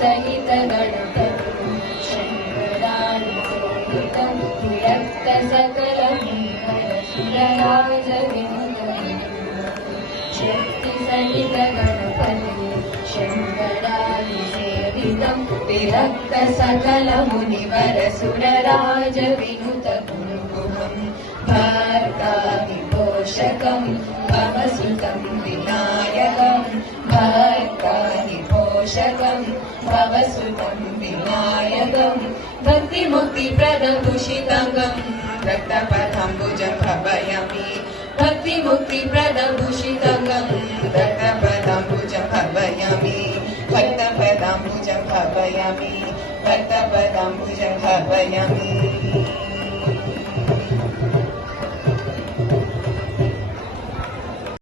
सहित गणपति शङ्करादिसेवितं विरक्त सकलं शक्ति सहित गणपति शङ्करादिसेवितं विरक्त सकल मुनिवर सुरराज विनुत गुरुगुहं भक्तादिपोषकं भवसुतं विनायकं भक्तादिपोषकं भवसुतं विनायकं भक्तिमुक्तिप्रदभूषितकं रक्तपथाम्बुजं भवयामि भक्तिमुक्तिप्रदभूषितकं रक्तपथाम्बुजं भवयामि भक्तपदाम्बुजं भवयामि भक्तपदाम्बुजं भवयामि।